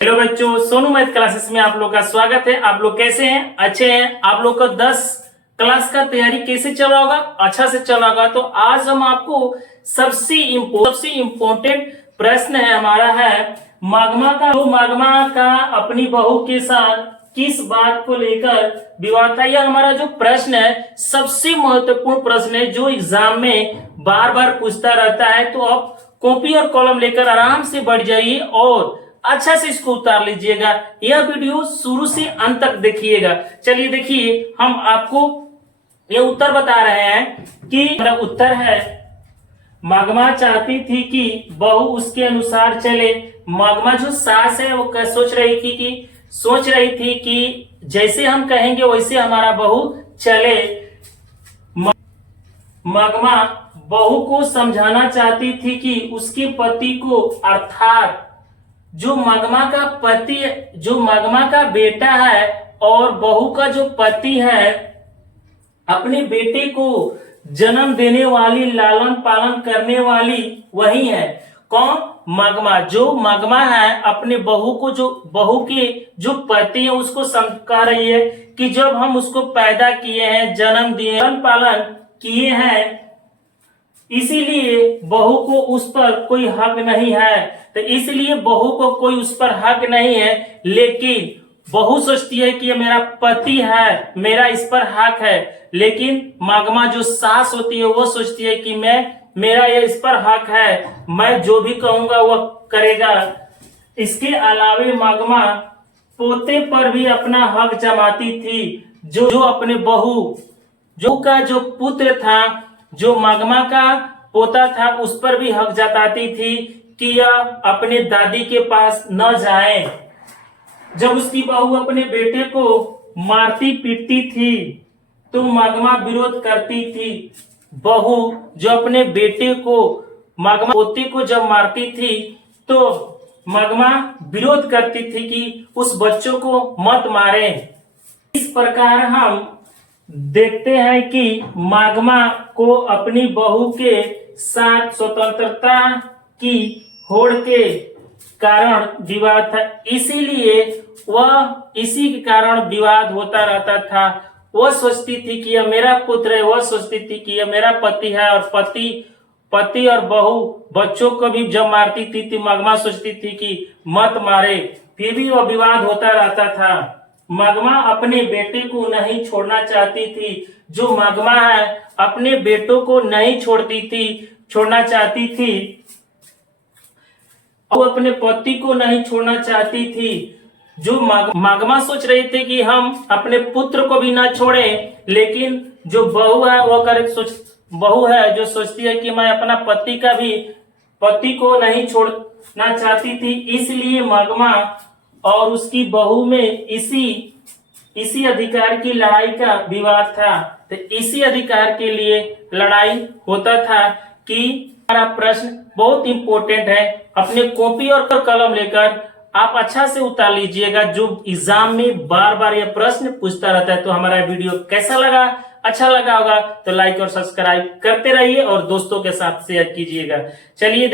Hello बच्चों, Sonu math classes में आप लोग का स्वागत है। आप लोग कैसे हैं? अच्छे हैं? आप लोग का 10 क्लास का तैयारी कैसे चल रहा होगा? अच्छा से चल रहा होगा। तो आज हम आपको सबसे इम्पोर्टेंट प्रश्न है हमारा है मागमा का अपनी बहू के साथ किस बात को लेकर विवाद था। यह हमारा जो प्रश्न है सबसे महत्वपूर्ण प्रश्न है जो एग्जाम में बार बार पूछता रहता है। तो आप कॉपी और कॉलम लेकर आराम से बढ़ जाइए और अच्छा से इसको उतार लीजिएगा। यह वीडियो शुरू से अंत तक देखिएगा। चलिए देखिए, हम आपको यह उत्तर बता रहे हैं कि मेरा उत्तर है मागमा चाहती थी कि बहू उसके अनुसार चले। मागमा जो सास है वो सोच रही थी कि जैसे हम कहेंगे वैसे हमारा बहू चले। मागमा बहू को समझाना चाहती थी कि उसके पति को, अर्थात जो मागमा का बेटा है और बहू का जो पति है, अपने बेटे को जन्म देने वाली, लालन पालन करने वाली वही है। कौन? मागमा। जो मागमा है अपने बहू के जो पति है उसको समझा रही है कि जब हम उसको पैदा किए हैं, जन्म दिए, लालन पालन किए हैं, इसीलिए बहू को उस पर कोई हक नहीं है। तो इसलिए बहू को कोई उस पर हक नहीं है, लेकिन बहू सोचती है कि ये मेरा पति है, मेरा इस पर हक है। लेकिन मागमा जो सास होती है वो सोचती है कि मेरा ये इस पर हक है, मैं जो भी कहूंगा वो करेगा। इसके अलावे मागमा पोते पर भी अपना हक जमाती थी। जो अपने जो का जो पुत्र था, जो मागमा का पोता था, उस पर भी हक जताती थी कि यह अपने दादी के पास न जाए। जब उसकी बहू अपने बेटे को मारती पीटती थी तो मागमा विरोध करती थी। बहू जो अपने बेटे को, मागमा पोते को जब मारती थी तो मागमा विरोध करती थी कि उस बच्चों को मत मारे। इस प्रकार हम देखते हैं कि मागमा को अपनी बहू के साथ स्वतंत्रता की होड़ के कारण विवाद था, इसीलिए इसी के कारण विवाद होता रहता था। वह सोचती थी कि यह मेरा पुत्र है, वह सोचती थी कि यह मेरा पति है, और पति और बहू बच्चों को भी जब मारती थी तो मागमा सोचती थी कि मत मारे, फिर भी वह विवाद होता रहता था। मागमा अपने बेटे को नहीं छोड़ना चाहती थी। जो मागमा है अपने बेटों को नहीं छोड़ना चाहती थी, वो अपने पति को नहीं छोड़ना चाहती थी। जो मागमा सोच रहे थे कि हम अपने पुत्र को भी ना छोड़ें, लेकिन जो बहू है जो सोचती है कि मैं अपना पति को नहीं छोड़ना चाहती थी। इसलिए मागमा और उसकी बहू में इसी अधिकार की लड़ाई का विवाद था। तो इसी अधिकार के लिए लड़ाई होता था। कि हमारा प्रश्न बहुत इंपॉर्टेंट है, अपने कॉपी और कलम लेकर आप अच्छा से उतार लीजिएगा। जो एग्जाम में बार बार यह प्रश्न पूछता रहता है। तो हमारा वीडियो कैसा लगा? अच्छा लगा होगा तो लाइक और सब्सक्राइब करते रहिए और दोस्तों के साथ शेयर कीजिएगा। चलिए